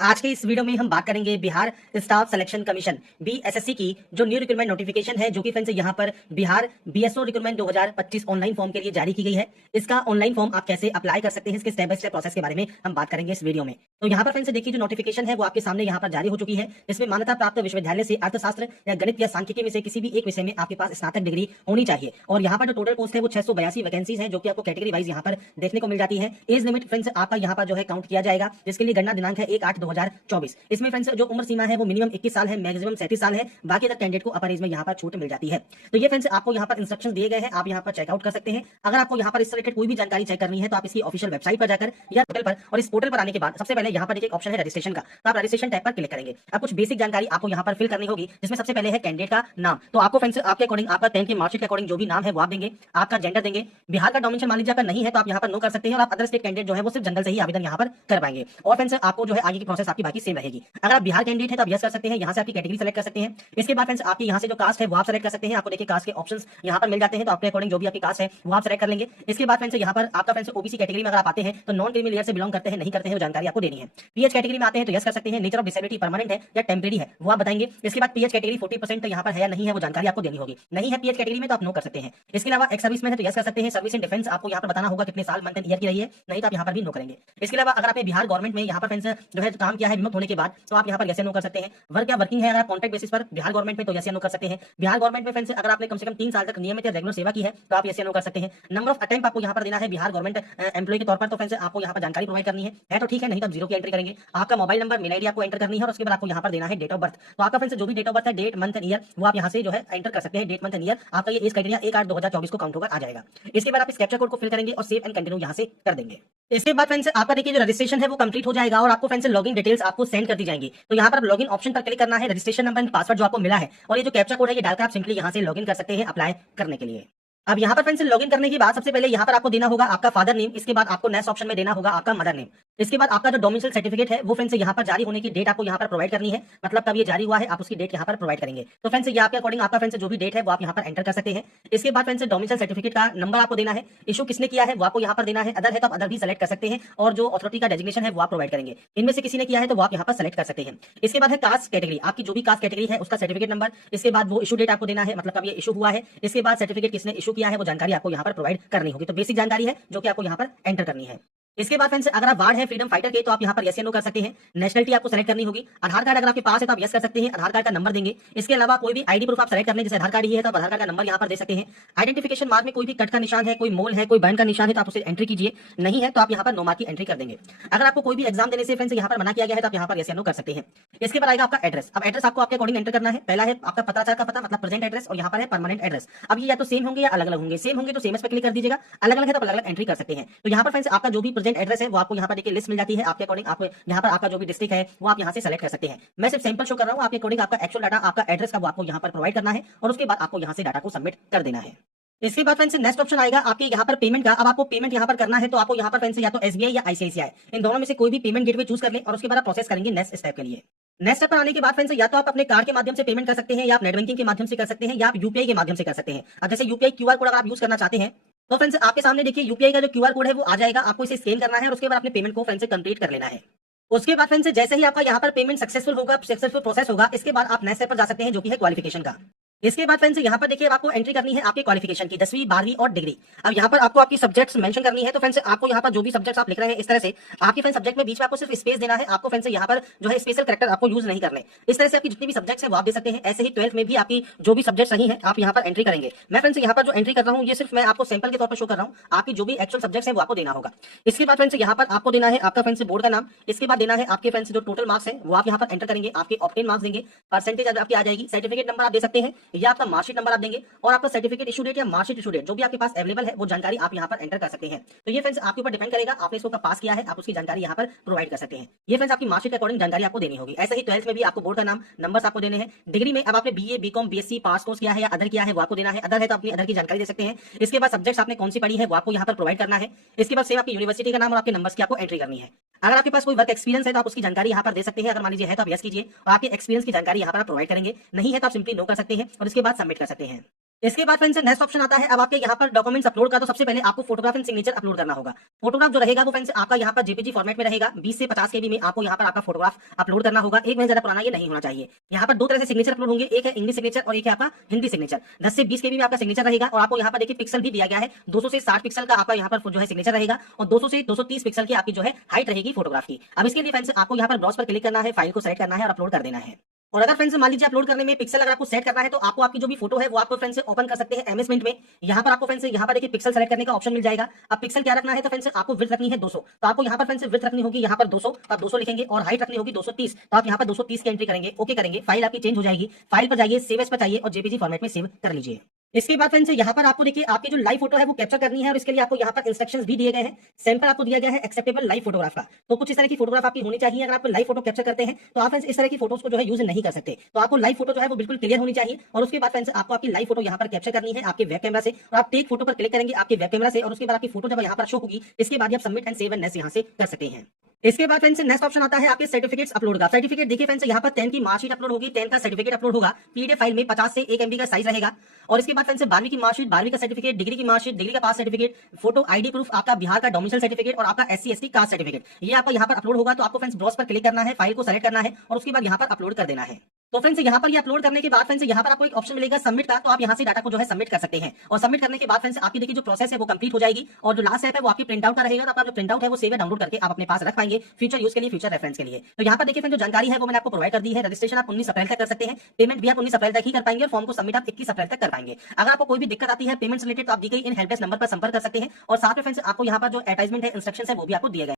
आज के इस वीडियो में हम बात करेंगे Bihar staff selection commission BSSC की जो न्यू रिक्रूटमेंट नोटिफिकेशन है, जो कि फ्रेंड्स यहाँ पर Bihar BSO recruitment 2025 online form के लिए जारी की गई है। इसका ऑनलाइन फॉर्म आप कैसे अप्लाई कर सकते हैं, इसके स्टेप बाय स्टेप प्रोसेस के बारे में हम बात करेंगे इस वीडियो में। तो यहाँ पर फ्रेंड्स देखिए, जो नोटिफिकेशन है वो आपके सामने यहाँ पर जारी हो चुकी है। इसमें मान्यता प्राप्त विश्वविद्यालय से अर्थशास्त्र या गणित या सांख्यिकी में से किसी भी एक विषय में आपके पास स्नातक डिग्री होनी चाहिए। और यहाँ पर जो टोटल पोस्ट है वो 682 वैकेंसीज है, जो कि आपको कैटेगरी वाइज यहाँ पर देखने को मिल जाती है। एज लिमिट फ्रेंड्स आपका यहाँ पर जो है काउंट किया जाएगा, जिसके लिए गणना दिनांक है 1/8/2024। इसमें फ्रेंड्स जो उम्र सीमा है वो मिनिमम 21 साल है, मैक्सिमम 37 साल है। बाकी अदर कैंडिडेट को अपर एज में यहाँ पर छूट मिल जाती है। तो ये फ्रेंड्स आपको यहाँ पर इंस्ट्रक्शन दिए गए हैं, आप यहाँ पर चेकआउट कर सकते हैं। अगर आपको यहाँ पर इस रिलेटेड कोई भी जानकारी चेक करनी है तो आप इसकी ऑफिशियल वेबसाइट पर जाकर या पोर्टल पर, और इस पोर्टल पर आने के बाद सबसे पहले यहाँ पर एक ऑप्शन है रजिस्ट्रेशन का, तो आप रजिस्ट्रेशन टैब पर क्लिक करेंगे। अब कुछ बेसिक जानकारी आपको यहाँ पर फिल करनी होगी, जिसमें सबसे पहले है कैंडिडेट का नाम। तो आपको फ्रेंड्स आपके अकॉर्डिंग आपका 10th की मार्कशीट के अकॉर्डिंग जो भी नाम है वो आप देंगे। आपका जेंडर देंगे। बिहार का डोमिसाइल मान लीजिए अगर नहीं है तो आप यहाँ पर नो कर सकते हैं, और आप अदर स्टेट कैंडिडेट जो है वो सिर्फ जनरल से ही आवेदन यहाँ पर कर पाएंगे। और फ्रेंड्स आपको जो है आगे की प्रोसेस आपकी बाकी सेम रहेगी। अगर आप बिहार कैंडिडेट है तो आप यस कर सकते हैं, यहाँ से आपकी कैटेगरी सेलेक्ट कर सकते हैं। इसके बाद फ्रेंड्स आपकी यहाँ से जो कास्ट है वो आप सेलेक्ट कर सकते हैं। आपको देखिए कास्ट के ऑप्शंस यहाँ पर मिल जाते हैं, तो आपके अकॉर्डिंग जो भी आपकी कास्ट है वो आप सेलेक्ट कर लेंगे। इसके बाद फ्रेंड्स यहाँ पर आपका फ्रेंड्स ओबीसी कैटेगरी में अगर आप आते हैं तो नॉन क्रीमी लेयर से बिलोंग करते हैं नहीं करते हैं वो जानकारी आपको देनी है। पीएच कैटेगरी में आते हैं तो यस कर सकते हैं। नेचर ऑफ डिसेबिलिटी परमानेंट है या टेम्परेरी है वो आप बताएंगे। इसके बाद पीएच कैटेगरी 40% यहाँ पर है या नहीं है वो जानकारी आपको देनी होगी। नहीं है पीएच कैटेगरी में तो आप नो कर सकते हैं। इसके अलावा एक्स सर्विस में है तो यस कर सकते हैं। सर्विस इन डिफेंस आपको यहाँ पर बताना होगा कितने साल मंथ एंड ईयर की रही है, नहीं तो आप यहाँ पर भी नो करेंगे। इसके अलावा अगर आपने बिहार गवर्नमेंट में यहाँ पर फ्रेंड्स जो है काम किया है विमुक्त होने के बाद, तो आप यहाँ पर यस या नो कर सकते हैं। वर्क या वर्किंग है अगर कॉन्ट्रैक्ट बेसिस पर बिहार गवर्नमेंट में तो यस या नो कर सकते हैं। बिहार गवर्नमेंट में फ्रेंड्स अगर आपने कम से कम 3 साल तक नियमित या रेगुलर सेवा की है तो आप यस या नो कर सकते हैं। नंबर ऑफ अटेम्प्ट आपको यहाँ पर देना है बिहार गवर्नमेंट एम्प्लॉय के तौर पर, तो फ्रेंड्स आपको यहाँ पर जानकारी प्रोवाइड करनी है तो ठीक है, नहीं तो आप 0 की एंट्री करेंगे। आपका मोबाइल नंबर मेल आईडी आपको एंटर करनी है, और उसके बाद आपको यहाँ पर देना है डेट ऑफ बर्थ। तो आपका फ्रेंड्स जो भी डेट ऑफ बर्थ है, डेट मंथ एंड ईयर, वो आप यहाँ से जो है एंटर कर सकते हैं। डेट मंथ एंड ईयर आपका ये एज क्राइटेरिया 1/8/2024 को काउंट होकर आ जाएगा। इसके बाद आप इस कैप्चा कोड को फिल करेंगे और सेव एंड कंटिन्यू यहाँ से कर देंगे। इसके बाद फ्रेंड्स आपका देखिए जो रजिस्ट्रेशन है वो कंप्लीट हो जाएगा, और आपको फ्रेंड्स लॉगिन डिटेल्स आपको सेंड कर दी जाएंगी। तो यहाँ पर लॉगिन ऑप्शन पर क्लिक करना है, रजिस्ट्रेशन नंबर एंड पासवर्ड जो आपको मिला है और ये जो कैप्चा कोड है ये डालकर आप सिंपली यहाँ से लॉगिन कर सकते हैं अप्लाई करने के लिए। अब यहाँ पर फ्रेंड्स लॉगिन करने के बाद सबसे पहले यहाँ पर आपको देना होगा आपका फादर नेम। इसके बाद आपको नेक्स्ट ऑप्शन में देना होगा आपका मदर नेम। इसके बाद आपका जो डोमिसाइल सर्टिफिकेट है वो फ्रेंड्स यहाँ पर जारी होने की डेट आपको यहाँ पर प्रोवाइड करनी है, मतलब कब ये जारी हुआ है आप उसकी डेट यहाँ पर प्रोवाइड करेंगे। तो फ्रेंड्स ये आपके अकॉर्डिंग आपका फ्रेंड्स जो भी डेट है वो आप यहाँ पर एंटर कर सकते हैं। इसके बाद फ्रेंड्स डोमिसाइल सर्टिफिकेट का नंबर आपको देना है, इशू किसने किया है वो आपको यहाँ पर देना है। अदर है तो आप अदर भी सेलेक्ट कर सकते हैं, और जो अथॉरिटी का डेजिग्नेशन है वो आप प्रोवाइड करेंगे। इनमें से किसी ने किया है तो वो आप यहाँ पर सेलेक्ट कर सकते हैं। इसके बाद है कास्ट कैटेगरी, आपकी जो भी कास्ट कैटेगरी है उसका सर्टिफिकेट नंबर। इसके बाद वो इशू डेट आपको देना है, मतलब कब ये इशू हुआ है। इसके बाद सर्टिफिकेट किसने इशू किया है वो जानकारी आपको यहाँ पर प्रोवाइड करनी होगी। तो बेसिक जानकारी है जो कि आपको यहाँ पर एंटर करनी है। इसके बाद फ्रेंड्स अगर आप वार्ड है फ्रीडम फाइटर के तो आप यहाँ पर यस या नो कर सकते हैं। नेशनलिटी आपको सेलेक्ट करनी होगी। आधार कार्ड अगर आपके पास है तो आप यस कर सकते हैं, आधार कार्ड का नंबर देंगे। इसके अलावा कोई भी आईडी प्रूफ आप सेलेक्ट कर लें, जैसे आधार कार्ड ही है तो आप आधार कार्ड का नंबर यहाँ पर दे सकते हैं। आइडेंटिफिकेशन मार्क में कोई भी कट का निशान है, कोई मोल है, कोई बैंड का निशान है तो आप उसे एंट्री कीजिए, नहीं है तो आप यहाँ पर नो मार्क की एंट्री कर देंगे। अगर आपको कोई भी एग्जाम देने से फ्रेंड्स यहाँ पर मना किया गया है तो आप यहाँ पर यस या नो कर सकते हैं। इसके बाद आएगा आपका एड्रेस। अब एड्रेस आपको आपके अकॉर्डिंग एंटर करना है। पहला है आपका पताचार का पता, मतलब प्रेजेंट एड्रेस, और यहाँ पर है परमानेंट एड्रेस। अब ये या तो सेम होंगे या अलग अलग होंगे। सेम होंगे तो सेम पे क्लिक कर दीजिएगा, अलग अलग है तो अलग अलग एंट्री कर सकते हैं। तो यहाँ पर फ्रेंड्स आपका जो भी प्रेजेंट एड्रेस है वो आपको यहाँ पर देखिए लिस्ट मिल जाती है। आपके अकॉर्डिंग आप यहाँ पर आपका जो भी डिस्ट्रिक्ट है वो आप यहाँ से सेलेक्ट कर सकते हैं। मैं सिर्फ सैंपल शो कर रहा हूँ, आपके अकॉर्डिंग आपका एक्चुअल डाटा आपका एड्रेस का वो आपको यहाँ पर प्रोवाइड करना है, और उसके बाद आपको यहाँ से डाटा को सबमिट कर देना है। इसके बाद फ्रेंड्स नेक्स्ट ऑप्शन आएगा आपके यहाँ पर पेमेंट का। अब आपको पेमेंट यहाँ पर करना है तो आपको यहाँ पर फ्रेंड्स या तो एसबीआई या आईसीआईसीआई, इन दोनों में से कोई भी पेमेंट गेटवे चूज कर लें, और उसके बाद आप प्रोसेस करेंगे नेक्स्ट स्टेप के लिए। नेक्स्ट स्टेप पर आने के बाद फ्रेंड्स या तो आप अपने कार्ड के माध्यम से पेमेंट कर सकते हैं, या आप नेट बैंकिंग के माध्यम से कर सकते हैं, या आप यूपीआई के माध्यम से कर सकते हैं। अब जैसे यूपीआई क्यूआर कोड अगर आप यूज करना चाहते हैं तो फ्रेंड्स आपके सामने देखिए यूपीआई का जो क्यूआर कोड है वो आ जाएगा। आपको इसे स्कैन करना है और उसके बाद अपने पेमेंट को फ्रेंड्स से कंप्लीट कर लेना है। उसके बाद फ्रेंड्स जैसे ही आपका यहाँ पर पेमेंट सक्सेसफुल होगा, सक्सेसफुल प्रोसेस होगा, इसके बाद आप नेक्स्ट स्टेप पर जा सकते हैं जो कि है क्वालिफिकेशन का। इसके बाद फ्रेंड्स यहाँ पर देखिए आपको एंट्री करनी है आपके क्वालिफिकेशन की, 10वीं 12वीं और डिग्री। अब यहाँ पर आपको आपकी सब्जेक्ट्स मेंशन करनी है। तो फ्रेंड्स आपको यहाँ पर जो भी सब्जेक्ट्स आप लिख रहे हैं इस तरह से आपके फ्रेंड्स सब्जेक्ट में बीच में आपको सिर्फ स्पेस देना है। आपको फ्रेंड्स यहाँ पर जो है स्पेशल कैरेक्टर आपको यूज नहीं करने। इस तरह से आपकी जितनी भी सब्जेक्ट्स है वो आप दे सकते हैं। ऐसे ही 12th में भी आपकी जो भी सब्जेक्ट सही है आप यहाँ पर एंट्री करेंगे। मैं फ्रेंड्स यहाँ पर जो एंट्री कर रहा हूँ ये सिर्फ मैं आपको सैंपल के तौर पर शो कर रहा हूँ। आपकी जो भी एक्चुअल सब्जेक्ट्स है वो आपको देना होगा। इसके बाद फ्रेंड्स यहाँ पर आपको देना है आपका फ्रेंड्स बोर्ड का नाम। इसके बाद देना है आपके फ्रेंड्स जो टोटल मार्क्स है वो आप यहाँ पर एंटर करेंगे। आपके ऑब्टेन मार्क्स देंगे, परसेंटेज आपकी आ जाएगी, सर्टिफिकेट नंबर आप दे सकते हैं, या आपका मार्कशीट नंबर आप देंगे, और आपका सर्टिफिकेट इशू डेट या मार्कशीट इशू डेट जो भी आपके पास अवेलेबल है वो जानकारी आप यहाँ पर एंटर कर सकते हैं। तो ये फ्रेंड्स आपके ऊपर डिपेंड करेगा, आपने इसको कब पास किया है आप उसकी जानकारी यहाँ पर प्रोवाइड कर सकते हैं। ये फ्रेंड्स आपकी मार्कशीट के अकॉर्डिंग जानकारी आपको देनी होगी। ऐसे ही 12th में भी आपको बोर्ड का नाम, नंबर्स आपको देने हैं। डिग्री में अब आपने BA BCom BSc pass course किया है या अदर किया है वो आपको देना है। अदर है तो अपनी अदर की जानकारी दे सकते हैं। इसके बाद सब्जेक्ट्स आपने कौन सी पढ़ी है वो आपको यहाँ पर प्रोवाइड करना है। इसके बाद सेम आपकी यूनिवर्सिटी का नाम और आपके नंबर्स की आपको एंट्री करनी है। अगर आपके पास कोई वर्क एक्सपीरियंस है तो आप उसकी जानकारी यहाँ पर दे सकते हैं। अगर मान लीजिए है तो आप यस कीजिए और आपके एक्सपीरियंस की जानकारी यहाँ पर प्रोवाइड करेंगे, नहीं है तो आप सिंपली नो कर सकते हैं और इसके बाद सबमिट कर सकते हैं। इसके बाद फ्रेंड्स नेक्स्ट ऑप्शन आता है अब आपके यहाँ पर डॉक्यूमेंट्स अपलोड का। तो सबसे पहले आपको फोटोग्राफ एंड सिग्नेचर अपलोड करना होगा। फोटोग्राफ जो रहेगा वो फ्रेंड्स आपका यहाँ पर जेपीजी फॉर्मेट में रहेगा। 20 से 50 केबी में आपको यहाँ पर आपका फोटोग्राफ अपलोड करना होगा। 1 महीने ज्यादा पुराना ये नहीं होना चाहिए। यहाँ पर 2 तरह से सिग्नेचर अपलोड होंगे, एक है इंग्लिश सिग्नेचर और एक है आपका हिंदी सिग्नेचर। 10 से 20 केबी में आपका सिग्नेचर रहेगा और आपको यहाँ पर देखिए पिक्सल भी दिया गया है। 200 से 60 पिक्सल का आपका यहाँ पर जो है सिग्नेचर रहेगा और 200 से 230 पिक्सल की आपकी जो है हाइट रहेगी फोटोग्राफ की। अब इसके लिए फ्रेंड्स आपको यहाँ पर ब्राउज पर क्लिक करना है, फाइल को सेलेक्ट करना है और अपलोड कर देना है। और अगर फ्रेंड्स मान लीजिए अपलोड करने में पिक्सल अगर आपको सेट करना है तो आपको आपकी जो भी फोटो है वो आपको फ्रेंड्स ओपन कर सकते हैं एमएस पेंट में। यहाँ पर आपको फ्रेंड्स यहाँ पर देखिए पिक्सल सेलेक्ट करने का ऑप्शन मिल जाएगा। अब पिक्सल क्या रखना है तो फ्रेंड्स आपको विड्थ रखनी है 200, तो आपको यहाँ पर फ्रेंड्स विड्थ रखनी होगी यहाँ पर 200, तो आप 200 लिखेंगे और हाइट रखनी होगी 230, तो आप यहाँ पर 230 की एंट्री करेंगे, ओके करेंगे, फाइल आपकी चेंज हो जाएगी। फाइल पर जाइए, सेव एज पर जाइए और जेपीजी फॉर्मेट में सेव कर लीजिए। इसके बाद फ्रेंड्स यहाँ पर आपको देखिए आपकी जो लाइव फोटो है वो कैप्चर करनी है और इसके लिए आपको यहाँ पर इंस्ट्रक्शंस भी दिए गए हैं। सैंपल आपको दिया गया है एक्सेप्टेबल लाइव फोटोग्राफ का। तो कुछ इस तरह की फोटोग्राफ आपकी होनी चाहिए। अगर आप लाइव फोटो कैप्चर करते हैं तो आप फ्रेंड्स इस तरह की फोटोज को जो है यूज नहीं कर सकते। तो आपको लाइव फोटो जो है वो बिल्कुल क्लियर होनी चाहिए और उसके बाद फ्रेंड्स आपको आपकी लाइव फोटो यहाँ पर कैप्चर करनी है आपके वेब कैमरा से और आप टेक फोटो पर क्लिक करेंगे आपके वेब कैमरा से और उसके बाद आपकी फोटो जब यहाँ पर शो होगी इसके बाद आप submit and save and next यहाँ से कर सकते हैं। इसके बाद फ्रेंड्स नेक्स्ट ऑप्शन आता है आपके सर्टिफिकेट्स अपलोड का। सर्टिफिकेट देखिए फ्रेंड्स यहाँ पर 10 की मार्कशीट अपलोड होगी, 10 का सर्टिफिकेट अपलोड होगा। पीडीएफ फाइल में 50 से 1 MB का साइज रहेगा। और इसके बाद फ्रेंड्स 12वीं की मार्कशीट, 12वीं का सर्टिफिकेट, डिग्री की मार्कशीट, डिग्री का पास सर्टिफिकेट, फोटो आईडी प्रूफ, आपका बिहार का डोमिसाइल सर्टिफिकेट और आपका SC ST कास्ट सर्टिफिकेट, ये आपका यहाँ पर अपलोड होगा। तो आपको फ्रेंड्स ब्राउज पर क्लिक करना है, फाइल को सेलेक्ट करना है और उसके बाद यहाँ पर अपलोड कर देना है। तो फ्रेंड्स यहाँ पर ये अपलोड करने के बाद फ्रेंड्स यहाँ पर आपको एक ऑप्शन मिलेगा सबमिट का। तो आप यहाँ से डाटा को जो है सबमिट कर सकते हैं और सबमिट करने के बाद फ्रेंड्स आपकी देखिए जो प्रोसेस है वो कंप्लीट हो जाएगी और जो लास्ट स्टेप है वो आपकी प्रिंट आउट का रहेगा। तो आपका जो प्रिंट आउट है वो सेव डाउनलोड करके आप अपने पास रख पाएंगे फ्यूचर यूज के लिए, फ्यूचर रेफरेंस के लिए। तो यहाँ पर देखिए फ्रेंड्स जो जानकारी है वो मैंने आपको प्रोवाइड कर दी है। रजिस्ट्रेशन आप 19 अप्रैल तक कर सकते हैं, पेमेंट भी आप 19 अप्रैल तक ही कर पाएंगे और फॉर्म को सबमिट आप 21 अप्रैल तक कर पाएंगे। अगर आपको कोई भी दिक्कत आती है पेमेंट रिलेटेड तो आप दी गई इन हेल्प डेस्क नंबर पर संपर्क कर सकते हैं और साथ में फ्रेंड्स आपको यहाँ पर जो एडवर्टाइजमेंट है, इंस्ट्रक्शन है वो भी आपको दिए गए।